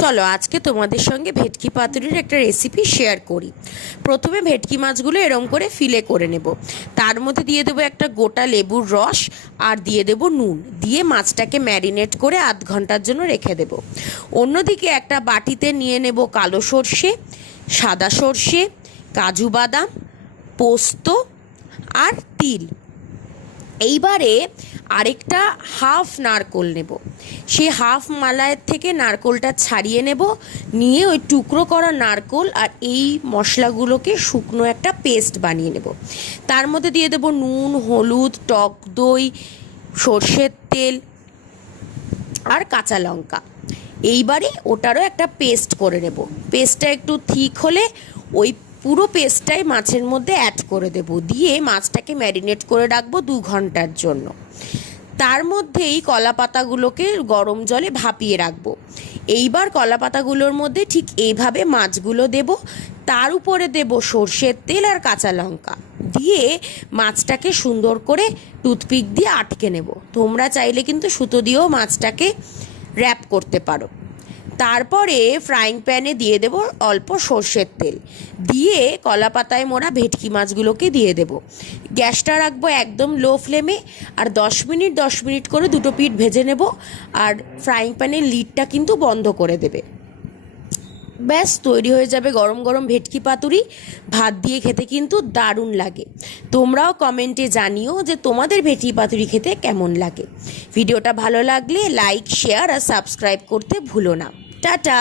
চলো আজকে তোমাদের সঙ্গে ভেটকি পাতুরির একটা রেসিপি শেয়ার করি। প্রথমে ভেটকি মাছগুলো এরম করে ফিলে করে নেব। তার মধ্যে দিয়ে দেবো একটা গোটা লেবুর রস আর দিয়ে দেবো নুন, দিয়ে মাছটাকে ম্যারিনেট করে আধ ঘন্টার জন্য রেখে দেব। অন্যদিকে একটা বাটিতে নিয়ে নেব কালো সর্ষে, সাদা সর্ষে, কাজু বাদাম, পোস্ত আর তিল। এইবারে আরেকটা হাফ নারকোল নেব। সেই হাফ মালাইয়ের থেকে নারকোলটা ছাড়িয়ে নেব, নিয়ে ওই টুকরো করা নারকোল আর এই মশলাগুলোকে শুকনো একটা পেস্ট বানিয়ে নেব। তার মধ্যে দিয়ে দেব নুন, হলুদ, টক দই, সর্ষের তেল আর কাঁচা লঙ্কা। এইবারে ওটারও একটা পেস্ট করে নেব। পেস্টটা একটু থিক হলে ওই পুরো পেস্টটাই মাছের মধ্যে অ্যাড করে দেব, দিয়ে মাছটাকে ম্যারিনেট করে রাখবো 2 ঘন্টার জন্য। তার মধ্যেই কলা পাতাগুলোকে গরম জলে ভাপিয়ে রাখবো। এইবার কলা পাতাগুলোর মধ্যে ঠিক এইভাবে মাছগুলো দেব, তার উপরে দেব সর্ষের তেল আর কাঁচা লঙ্কা, দিয়ে মাছটাকে সুন্দর করে টুথপিক দিয়ে আটকে নেব। তোমরা চাইলে কিন্তু সুতো দিয়েও মাছটাকে র্যাপ করতে পারো। তারপরে ফ্রাইং প্যানে দিয়ে দেব অল্প সর্ষের তেল, দিয়ে কলা পাতায় মোড়া ভেটকি মাছগুলোকে দিয়ে দেব। গ্যাসটা রাখবো একদম লো ফ্লেমে, আর 10 মিনিট করে দুটো পিঠ ভেজে নেব। আর ফ্রাইং প্যানের লিডটা কিন্তু বন্ধ করে দেবে। ব্যাস তৈরি হয়ে যাবে গরম গরম ভেটকি পাতুরি। ভাত দিয়ে খেতে কিন্তু দারুণ লাগে। তোমরাও কমেন্টে জানিও যে তোমাদের ভেটকি পাতুরি খেতে কেমন লাগে। ভিডিওটা ভালো লাগলে লাইক, শেয়ার আর সাবস্ক্রাইব করতে ভুলো না। টাটা।